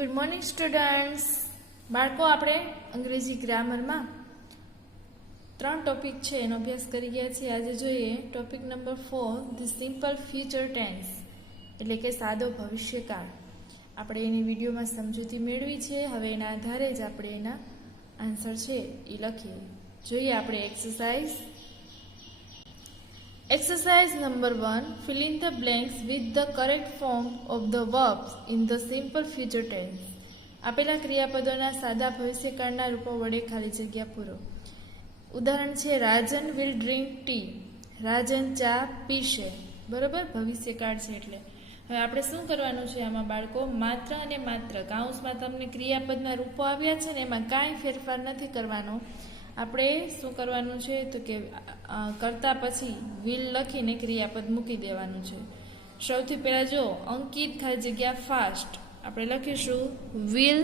Good morning students. બાળકો, આપણે અંગ્રેજી ગ્રામરમાં 3 ટોપિક છે એનો અભ્યાસ કરી ગયા છીએ. આજે જોઈએ topic number 4, the simple future tense, એટલે કે સાદો ભવિષ્યકાળ. આપણે એની વિડીયોમાં સમજૂતી મેળવી છે. હવે એના આધારે જ આપણે એના આન્સર છે એ લખીએ. જોઈએ આપણે exercise. Exercise number 1. Fill in the blanks with the correct form of the verbs in the simple future tense. આપેલા ક્રિયાપદોના સાદા ભવિષ્યકાળના રૂપો વડે ખાલી જગ્યા પૂરો. ઉદાહરણ છે રાજન will drink tea. રાજન ચા પીશે. બરોબર, ભવિષ્યકાળ છે એટલે. હવે આપણે શું કરવાનું છે આમાં બાળકો? માત્ર અને માત્ર કૌંસમાં તમને ક્રિયાપદના રૂપો આવ્યા છે ને, એમાં કાંઈ ફેરફાર નથી કરવાનો. આપણે શું કરવાનું છે તો કે કરતા પછી વિલ લખીને ક્રિયાપદ મૂકી દેવાનું છે. સૌથી પહેલા જો અંકિત ખાલી જગ્યા ફાસ્ટ, આપણે લખીશું વિલ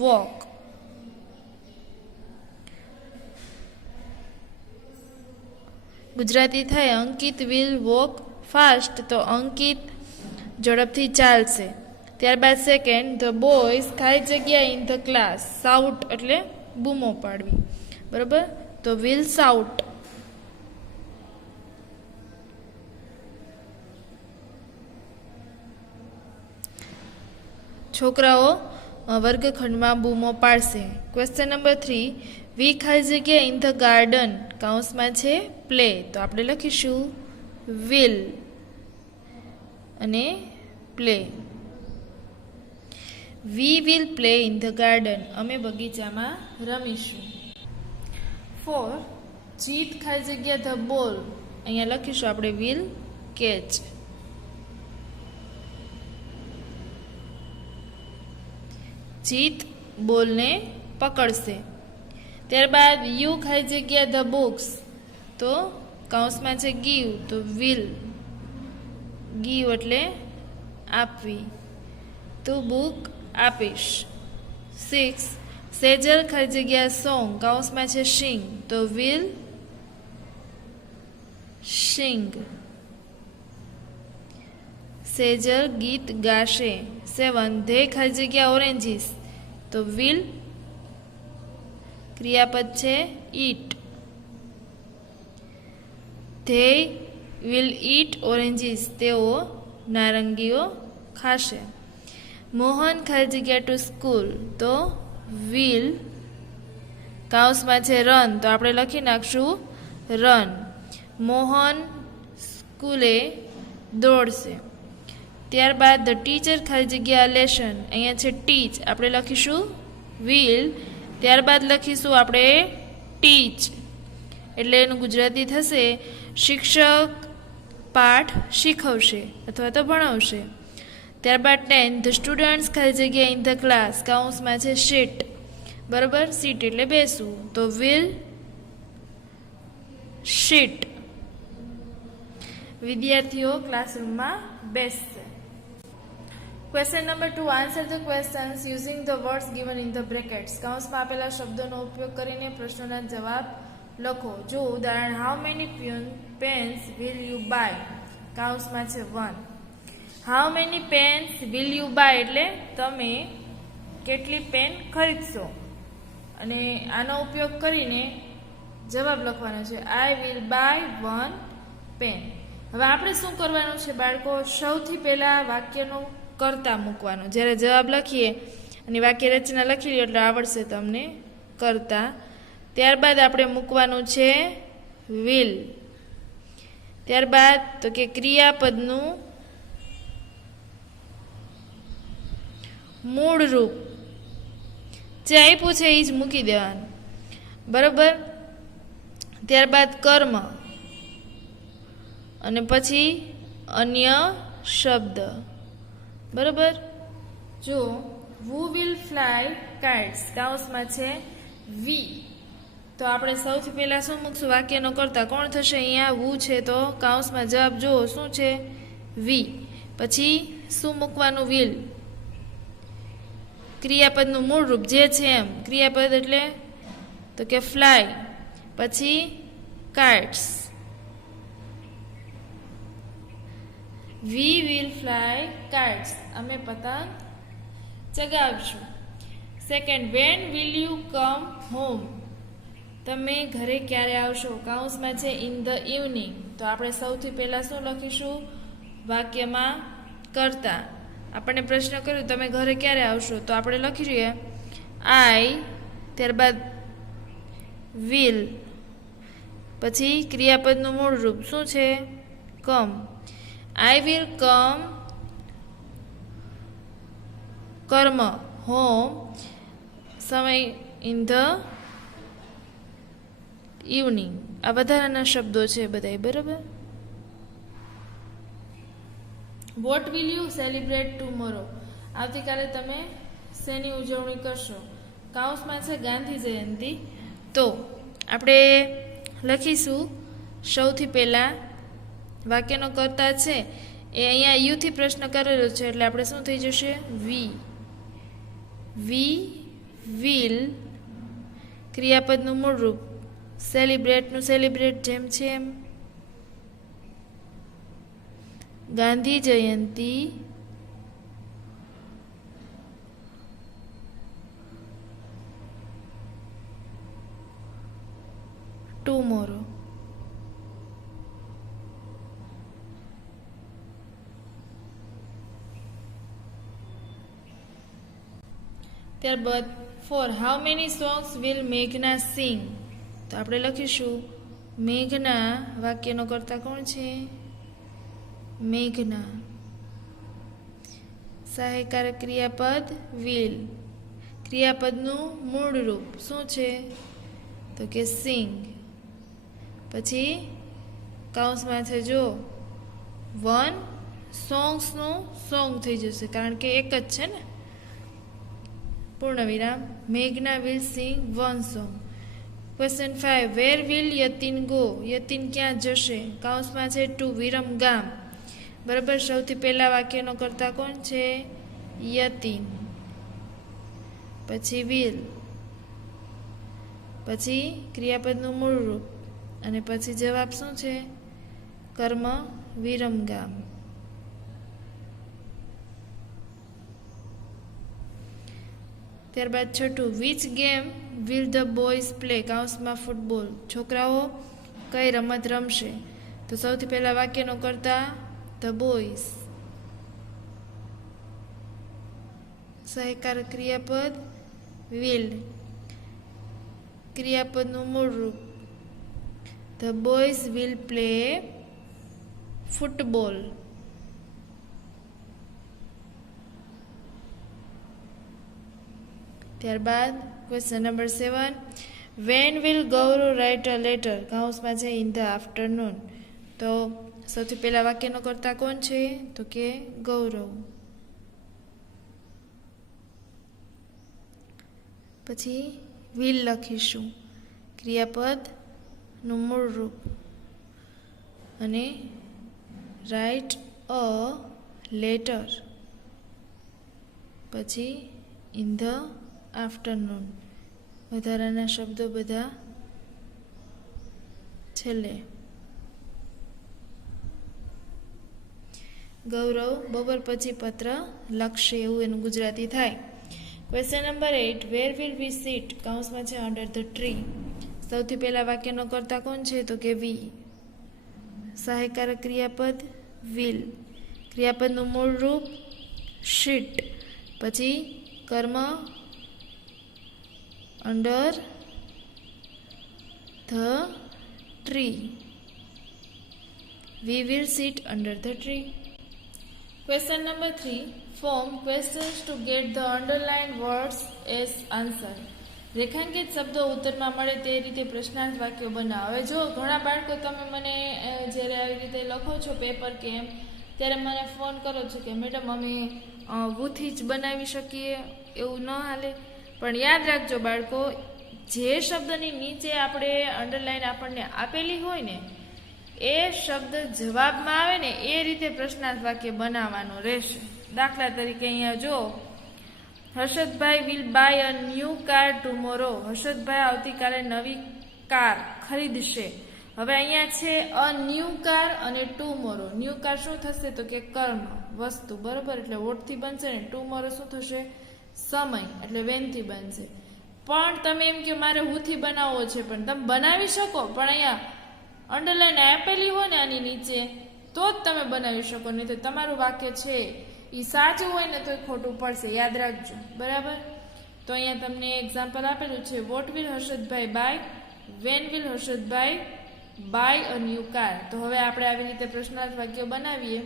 વોક. ગુજરાતી થાય અંકિત વિલ વોક ફાસ્ટ, તો અંકિત ઝડપથી ચાલશે. ત્યારબાદ સેકન્ડ, ધ બોયઝ ખાલી જગ્યા ઇન ધ ક્લાસ, સાઉટ એટલે બૂમો પાડવી. બરોબર, તો વિલ સાઉટ. છોકરાઓ વર્ગખંડમાં બૂમો પાડશે. ક્વેશ્ચન નંબર 3, વી ખાલી જગ્યા ઇન ધ ગાર્ડન, કૌંસમાં છે પ્લે, તો આપણે લખીશું વિલ અને play. We will play in the garden, અમે બગીચામાં રમીશું. 4, જીત ખાલી જગ્યા ધ બોલ, અહીંયા લખીશું આપણે વિલ કેચ. જીત બોલને પકડશે. ત્યારબાદ યુ ખાલી જગ્યા ધ બુક્સ, તો કૌંસમાં છે ગીવ, તો વિલ ગીવ એટલે આપવી, તું બુક આપીશ. 6, સેજલ ખાલી જગ્યા સોંગ, કૌંસમાં છે સિંગ, તો વિલ સિંગ. સેજલ ગીત ગાશે. 7, ધે ખાલી જગ્યા ઓરેન્જીસ, તો વિલ ક્રિયાપદ છે ઈટ, ધે વિલ ઈટ ઓરેન્જીસ, તેઓ નારંગીઓ ખાશે. મોહન ખાલી જગ્યા ટુ સ્કૂલ, તો વિલ કૌંસમાં છે રન, તો આપણે લખી નાખશું રન. મોહન સ્કૂલે દોડશે. ત્યારબાદ ધ ટીચર ખાલી જગ્યા લેસન, અહીંયા છે ટીચ, આપણે લખીશું વિલ. ત્યારબાદ લખીશું આપણે ટીચ, એટલે એનું ગુજરાતી થશે શિક્ષક પાઠ શીખવશે અથવા તો ભણાવશે. ત્યારબાદ 10, ધ સ્ટુડન્ટ્સ ખાલી જગ્યા ઇન ધ ક્લાસ, કૌંસમાં છે સીટ. બરાબર, સીટ એટલે બેસવું, તો વિલ સીટ. વિદ્યાર્થીઓ ક્લાસરૂમમાં બેસશે. Question number 2, answer the questions using the words given in the brackets. કૌંસમાં આપેલા શબ્દોનો ઉપયોગ કરીને પ્રશ્નોના જવાબ લખો. જો ઉદાહરણ, how many pens will you buy, કૌંસમાં છે 1. How many pens will you buy એટલે તમે કેટલી પેન ખરીદશો, અને આનો ઉપયોગ કરીને જવાબ લખવાનો છે આઈ વિલ બાય 1 પેન. હવે આપણે શું કરવાનું છે બાળકો? સૌથી પહેલાં વાક્યનું કરતા મૂકવાનું. જ્યારે જવાબ લખીએ અને વાક્ય રચના લખી લો એટલે આવડશે તમને કરતા. ત્યારબાદ આપણે મૂકવાનું છે વિલ. ત્યારબાદ તો કે ક્રિયાપદનું મૂળ રૂપ જે આપ્યું છે એ જ મૂકી દેવાનું. બરાબર, ત્યારબાદ કર્મ અને પછી અન્ય શબ્દ. બરાબર, જો વુ વિલ ફ્લાય કાઇટ્સ, કૌંસમાં છે વી, તો આપણે સૌથી પહેલાં શું મૂકશું? વાક્યનો કરતા કોણ થશે? અહીંયા વુ છે, તો કૌંસમાં જવાબ જુઓ શું છે? વી. પછી શું મૂકવાનું? વિલ. ક્રિયાપદનું મૂળ રૂપ જે છે એમ, ક્રિયાપદ એટલે તો કે ફ્લાય, પછી kites. We will fly kites, અમે પતંગ ચગાવશું. Second, when will you come home? તમે ઘરે ક્યારે આવશો? કૌંસમાં છે ઇન ધ ઇવનિંગ. તો આપણે સૌથી પહેલા શું લખીશું? વાક્યમાં કરતા આપણને પ્રશ્ન કર્યો તમે ઘરે ક્યારે આવશો, તો આપણે લખી જોઈએ આઈ, ત્યારબાદ વિલ, પછી ક્રિયાપદનું મૂળ રૂપ શું છે? કમ. આઈ વિલ કમ કર્મ હોમ, સમય ઇન ધ ઇવનિંગ. આ વધારાના શબ્દો છે બધા, બરાબર. What will you celebrate tomorrow? આવતીકાલે તમે શેની ઉજવણી કરશો? કૌંસમાં છે ગાંધી જયંતિ. તો આપણે લખીશું સૌથી પહેલાં વાક્યનો કર્તા છે એ અહીંયા યુથી પ્રશ્ન કરેલો છે એટલે આપણે શું થઈ જશે? વી વિલ, ક્રિયાપદનું મૂળ રૂપ સેલિબ્રેટનું સેલિબ્રેટ જેમ છે એમ, ગાંધી જયંતિ ટુમોરો. ત્યારબાદ four, how many songs will મેઘના સિંગ? તો આપણે લખીશું મેઘના, વાક્યનો કર્તા કોણ છે? મેઘના. સહાયકારક ક્રિયાપદ વિલ, ક્રિયાપદનું મૂળ રૂપ શું છે? તો કે સિંગ. પછી કૌંસમાં છે જો વન, સોંગ્સનું સોંગ થઈ જશે કારણ કે એક જ છે ને. પૂર્ણ વિરામ. મેઘના will sing one song. Question 5, where will Yatin go? Yatin ક્યાં જશે? કૌંસમાં છે ટુ વિરમ ગામ. બરાબર. સૌથી પહેલા વાક્યનો કર્તા કોણ છે? યતિન. પછી વિલ, પછી ક્રિયાપદનું મૂળ રૂપ અને પછી જવાબ શું છે? કર્મ વિરમ ગામ. ત્યારબાદ છઠ્ઠું, which game will the boys play? કૌંસમાં ફૂટબોલ. છોકરાઓ કઈ રમત રમશે? તો સૌથી પહેલા વાક્યનો કર્તા ધ બોયઝ. સહાયકારક ક્રિયાપદ વિલ, ક્રિયાપદનું મૂળ રૂપ the boys will play football. ત્યારબાદ question number 7, when will Gaurav write a letter? કૌંસમાં છે ઇન ધ આફ્ટરનૂન. તો સૌથી પહેલા વાક્યનો કર્તા કોણ છે? તો કે ગૌરવ. પછી વિલ લખીશું, ક્રિયાપદનું મૂળ રૂપ અને રાઇટ અ લેટર, પછી ઇન ધ આફ્ટરનૂન. વધારાના શબ્દો બધા છેલ્લે. ગૌરવ બપોર પછી પત્ર લખશે એવું એનું ગુજરાતી થાય. Question number 8, where will we seat? કૌંસમાં છે અંડર ધ ટ્રી. સૌથી પહેલા વાક્યનો કર્તા કોણ છે? તો કે વી. સહાયકારક ક્રિયાપદ વિલ, ક્રિયાપદનું મૂળ રૂપ શીટ, પછી કર્મ under the tree. We will seat under the tree. Question number 3, form questions to get the underline words as answer. રેખાંકિત શબ્દો ઉત્તરમાં મળે તે રીતે પ્રશ્નાર્થ વાક્યો બનાવો. હવે જો ઘણા બાળકો તમે મને જ્યારે આવી રીતે લખો છો પેપર કે એમ, ત્યારે મને ફોન કરો છો કે મેડમ અમે વૂથી જ બનાવી શકીએ, એવું ન હાલે. પણ યાદ રાખજો બાળકો, જે શબ્દની નીચે આપણે અંડરલાઇન આપણને આપેલી હોય ને એ શબ્દ જવાબમાં આવે ને એ રીતે પ્રશ્નાર્થ વાક્ય બનાવવાનું રહેશે. દાખલા તરીકે અહીંયા જો Harshadbhai will buy a new car tomorrow. Harshadbhai આવતીકાલે નવી કાર ખરીદશે. હવે અહીંયા છે અ ન્યૂ કાર અને ટુમોરો. ન્યૂ કાર શું થશે? તો કે કર્મ, વસ્તુ, બરોબર. એટલે વોટથી બનશે ને ટુમોરો શું થશે? સમય એટલે વેનથી બનશે. પણ તમે એમ કે મારે હુથી બનાવવો છે, પણ તમે બનાવી શકો, પણ અહીંયા અંડરલાઈન આપેલી હોય ને આની નીચે તો જ તમે બનાવી શકો, નહીં તો તમારું વાક્ય છે એ સાચું હોય ને તો ખોટું પડશે, યાદ રાખજો. બરાબર. તો અહીંયા તમને એક્ઝામ્પલ આપેલું છે, what will Harshadbhai buy, when will Harshadbhai buy a new car. તો હવે આપણે આવી રીતે પ્રશ્નાર્થ વાક્યો બનાવીએ.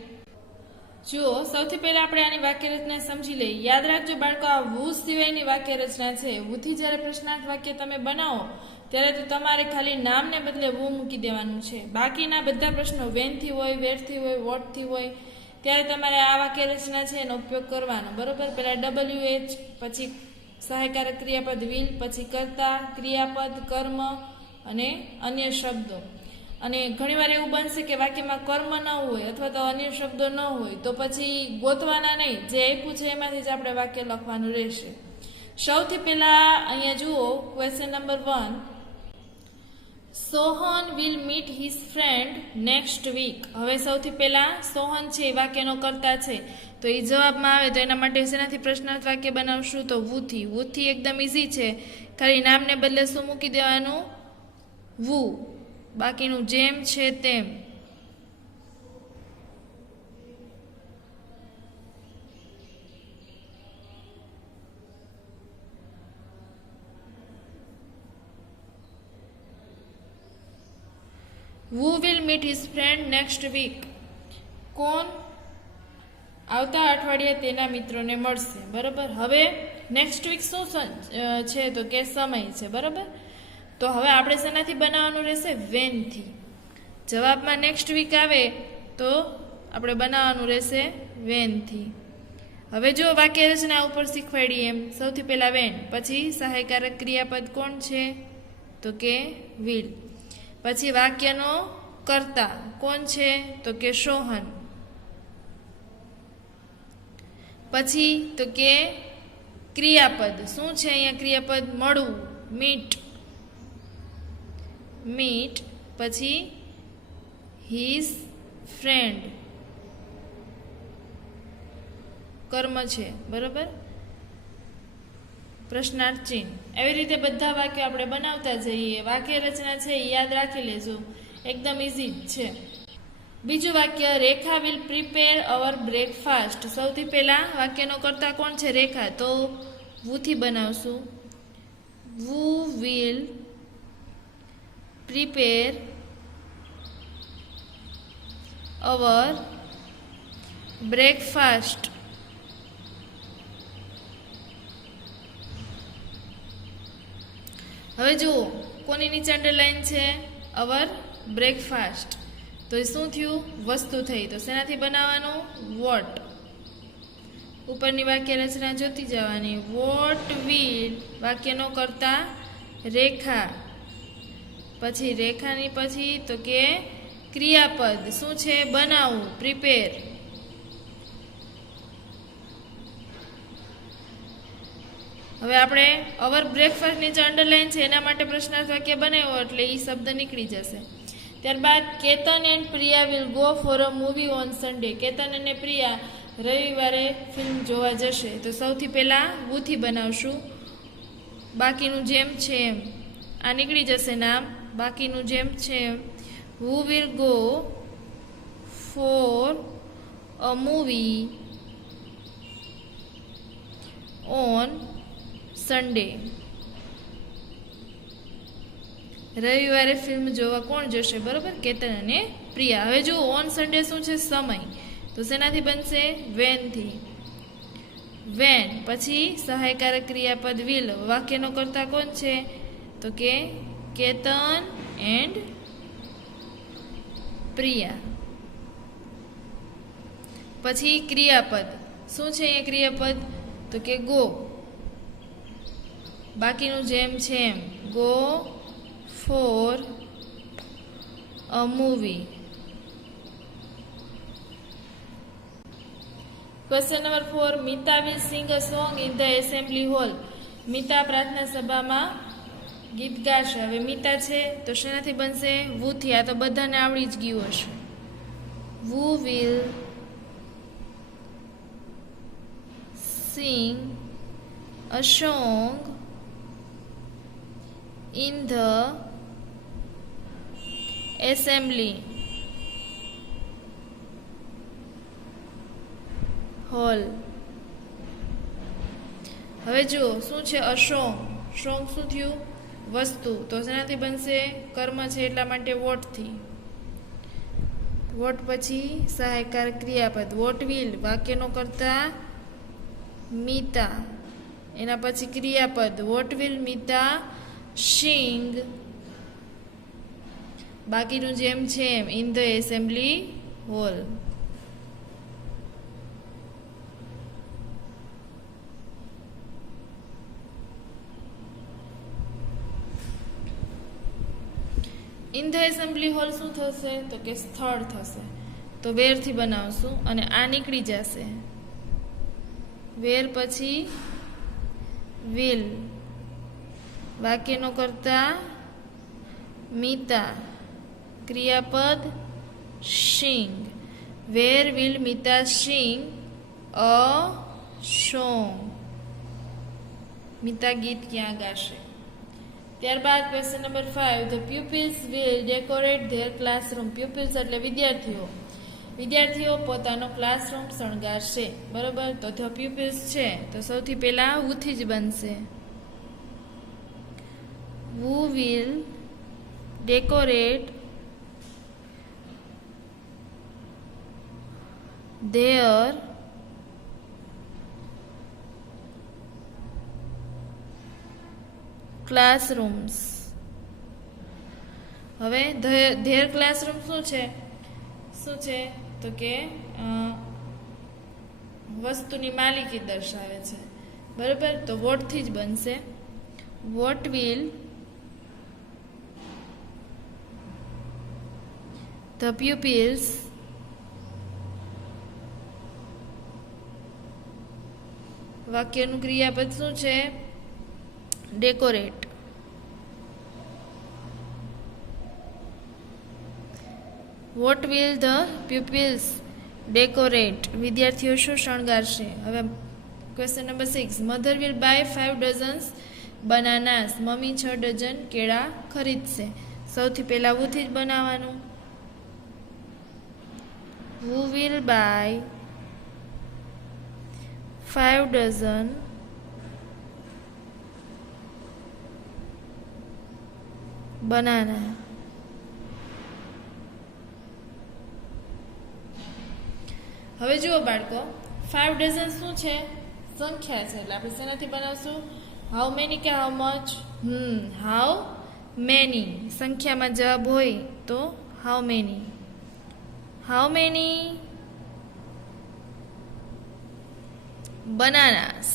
જુઓ, સૌથી પહેલા આપણે આની વાક્ય રચના સમજી લઈએ. યાદ રાખજો બાળકો, આ વુ સિવાયની વાક્ય રચના છે.વુથી જ્યારે પ્રશ્નાર્થ વાક્ય તમે બનાવો ત્યારે તો તમારે ખાલી નામને બદલે વુ મૂકી દેવાનું છે. બાકીના બધા પ્રશ્નો વેનથી હોય, વેરથી હોય, વોટથી હોય ત્યારે તમારે આ વાક્ય રચના છે એનો ઉપયોગ કરવાનો. બરોબર. પહેલા WH, પછી સહાયકારક ક્રિયાપદ વિલ, પછી કર્તા, ક્રિયાપદ, કર્મ અને અન્ય શબ્દો. અને ઘણીવાર એવું બનશે કે વાક્યમાં કર્મ ન હોય અથવા તો અન્ય શબ્દો ન હોય, તો પછી ગોતવાના નહીં, જે આપ્યું છે એમાંથી જ આપણે વાક્ય લખવાનું રહેશે. સૌથી પહેલા અહીંયા જુઓ, question number 1, Sohan will meet his friend next week. હવે સૌથી પહેલા સોહન છે એ વાક્યનો કર્તા છે, તો એ જવાબમાં આવે તો એના માટે શેનાથી પ્રશ્નાર્થ વાક્ય બનાવશું? તો વુથી. વુથી એકદમ ઇઝી છે, ખાલી નામને બદલે શું મૂકી દેવાનું? વુ. બાકીનું જેમ છે તેમ. Who will meet his friend next week? કોણ આવતા અઠવાડિયે તેના મિત્રોને મળશે. બરાબર. હવે નેક્સ્ટ વીક શું છે? તો કે સમય છે. બરાબર. તો હવે આપણે શેનાથી બનાવવાનું રહેશે? વેનથી. જવાબમાં નેક્સ્ટ વીક આવે તો આપણે બનાવવાનું રહેશે વેનથી. હવે જો વાક્ય રચના ઉપર શીખવાડીએ એમ, સૌથી પહેલા વેન, પછી સહાયકારક ક્રિયાપદ કોણ છે? તો કે વિલ. પછી વાક્યનો કર્તા કોણ છે? તો કે સોહન. પછી તો કે ક્રિયાપદ શું છે? અહીંયા ક્રિયાપદ મળવું, મીટ. મીટ. પછી હિઝ ફ્રેન્ડ કર્મ છે. બરોબર. પ્રશ્નાર્થ ચિહ્ન. એવી રીતે બધા વાક્યો આપણે બનાવતા જઈએ. વાક્ય રચના છે એ યાદ રાખી લેજો, એકદમ ઇઝી જ છે. બીજું વાક્ય, રેખા વિલ પ્રિપેર અવર બ્રેકફાસ્ટ. સૌથી પહેલા વાક્યનો કર્તા કોણ છે? રેખા. તો વુથી બનાવશું. We will prepare our breakfast. હવે જુઓ, કોની નીચે અંડરલાઈન છે? Our breakfast. તો એ શું થયું? વસ્તુ થઈ. તો શેનાથી બનાવવાનું? વોટ. ઉપરની વાક્ય રચના જોતી જવાની. વોટ વિલ વાક્યનો કર્તા રેખા. પછી રેખાની પછી તો કે ક્રિયાપદ શું છે? બનાવવું, પ્રિપેર. હવે આપણે અવર બ્રેકફાસ્ટ નીચે અંડરલાઈન છે એના માટે પ્રશ્નાર્થ વાક્ય બનાવ્યો એટલે એ શબ્દ નીકળી જશે. ત્યારબાદ Ketan and Priya will go for a movie on Sunday. Ketan અને પ્રિયા રવિવારે ફિલ્મ જોવા જશે. તો સૌથી પહેલા વુથી બનાવશું. બાકીનું જેમ છે એમ. આ નીકળી જશે નામ. બાકીનું જેમ છે એમ. Who will go for a movie on Sunday. રવિવારે ફિલ્મ જોવા કોણ જશે? બરોબર. કેતન અને પ્રિયા. હવે જુઓ, ઓન સન્ડે શું છે? સમય. તો શેનાથી બનશે? વેનથી. વેન. પછી સહાયકારક ક્રિયાપદ વિલ. વાક્યનો કર્તા કોણ છે? તો કે કેતન એન્ડ પ્રિયા. પછી ક્રિયાપદ શું છે? એ ક્રિયાપદ તો કે ગો. બાકીનું જેમ છે એમ. Go for a movie. Question number 4, Meeta will sing a song in the assembly hall. Meeta પ્રાર્થના સભામાં ગીત ગાશે. હવે મીતા છે તો શેનાથી બનશે? વુથી. આ તો બધાને આવડી જ ગયું હશે. Who will sing a song in the assembly hall. હવે જુઓ શું છે અશોંગ. શોંગ શું થયું? વસ્તુ. તો શેનાથી બનશે? કર્મ છે એટલા માટે વોટથી. વોટ પછી સહાયકાર ક્રિયાપદ. વોટ વિલ વાક્યનો કરતા મીતા. એના પછી ક્રિયાપદ. What will Meeta sing. બાકીનું જેમ છે એમ. In the assembly hall. In the assembly hall શું થશે? તો કે સ્થળ થશે. તો વેરથી બનાવશું અને આ નીકળી જશે. વેર પછી વિલ. વાક્યનો કરતા મીતા. ક્રિયાપદ sing. Where will Meeta sing a song. Meeta ગીત ક્યાં ગાશે? ત્યારબાદ question number 5. The pupils will decorate their classroom. Pupils એટલે વિદ્યાર્થીઓ. વિદ્યાર્થીઓ પોતાનો ક્લાસરૂમ શણગારશે. બરોબર. તો ધ પ્યુપિલ્સ છે તો સૌથી પહેલા હુથી જ બનશે. who will decorate their classrooms. હવે ધેર ક્લાસરૂમ શું છે? શું છે તો કે વસ્તુની માલિકી દર્શાવે છે. બરાબર. તો વોટથી જ બનશે. વોટ વિલ ધ પ્યુપિલ્સ વાક્યનું ક્રિયાપદ શું છે? Decorate. What will the pupils decorate. વિદ્યાર્થીઓ શું શણગારશે? હવે question number 6. Mother will buy 5 dozens bananas. મમ્મી 6 ડઝન કેળા ખરીદશે. સૌથી પહેલા હુથી જ બનાવવાનું. who will buy 5 dozen banana. હવે જુઓ બાળકો, 5 ડઝન શું છે? સંખ્યા છે. એટલે આપણે શેનાથી બનાવશું? હાઉ મેની કે હાઉ મચ? How many. સંખ્યામાં જવાબ હોય તો how many. How many bananas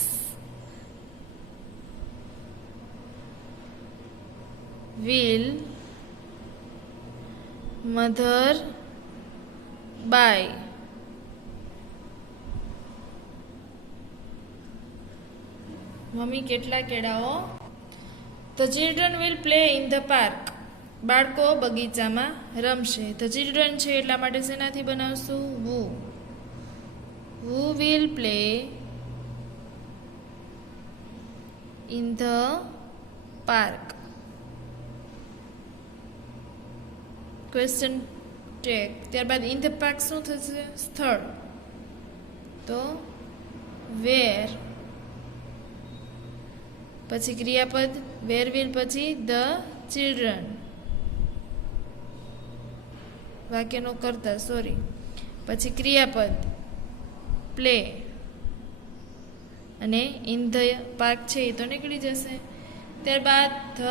will mother buy? Mummy કેટલા કેળાઓ? The children will play in the park. બાળકો બગીચામાં રમશે. ધ ચિલ્ડ્રન છે એટલા માટે શેનાથી બનાવશું? who. who will play in the park. Question tag. ત્યારબાદ ઇન ધ પાર્ક શું થશે? સ્થળ. તો વેર. પછી ક્રિયાપદ વેર વિલ પછી ધ ચિલ્ડ્રન. વાક્યનો કરતા પછી ક્રિયાપદ પ્લે અને ઇન ધ પાર્ક છે એ તો નીકળી જશે. ત્યારબાદ the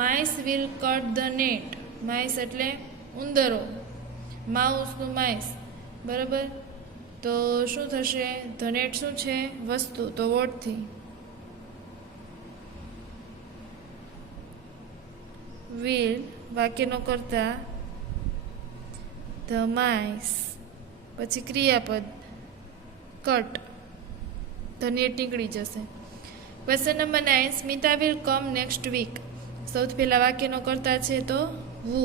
mice will cut the net. Mice એટલે ઉંદરો. માઉસનું માઇસ. બરાબર. તો શું થશે? ધ નેટ શું છે? વસ્તુ. તો વોટથી. વિલ વાક્યનો કરતા ધ માઇસ પછી ક્રિયાપદ કટ. ધ નેટ નીકળી જશે. Question number 9. Smita will come next week. સૌથી પહેલા વાક્યનો કરતા છે તો who.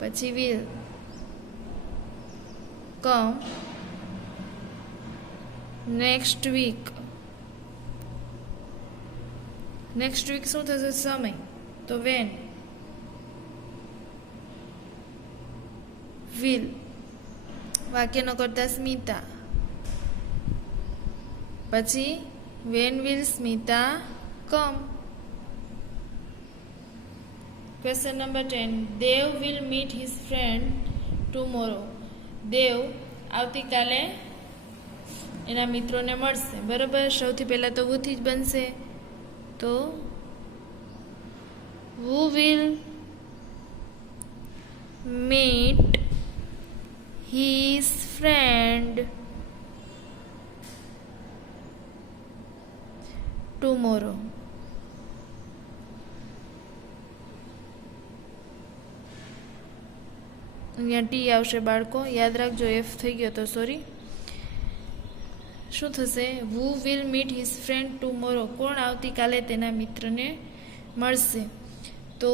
પછી will come next week next week શું થશે? સમય. તો વેન. વિલ વાક્યનો કરતા સ્મિતા. પછી when will Smita come. Question number 10. Dev will meet his friend tomorrow. Dev આવતીકાલે એના મિત્રોને મળશે. બરાબર, સૌથી પહેલાં તો વુથી જ બનશે. તો who will meet his friend tomorrow. અહીંયા ટી આવશે બાળકો, યાદ રાખજો. એફ થઈ ગયો તો સોરી. શું થશે? who will meet his friend tomorrow. કોણ આવતીકાલે તેના મિત્રને મળશે? તો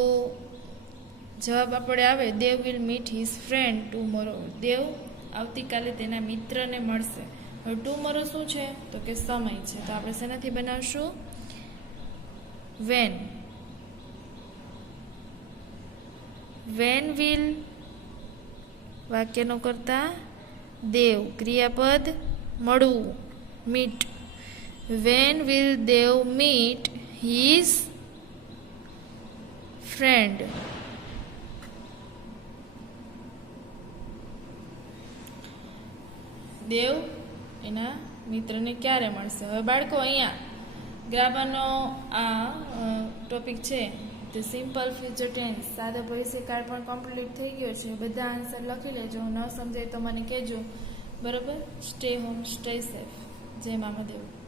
જવાબ આપણે આવે Dev will meet his friend tomorrow. Dev આવતીકાલે તેના મિત્રને મળશે. હવે ટુમોરો શું છે? તો કે સમય છે. તો આપણે શેનાથી બનાવશું? વેન. વેન વિલ વાક્યનો કરતા દેવ, ક્રિયાપદ મળવું, meet. When will Dev meet his friend. Dev એના મિત્રને ક્યારે મળશે? હવે બાળકો અહીંયા ગ્રામરનો આ ટોપિક છે તે સિમ્પલ ફ્યુચર ટેન્સ, સાદા ભવિષ્યકાળ પણ કમ્પ્લીટ થઈ ગયો છે. બધા આન્સર લખી લેજો. ન સમજાય તો મને કહેજો. બરાબર. Stay home, stay safe. જય મામાદેવ.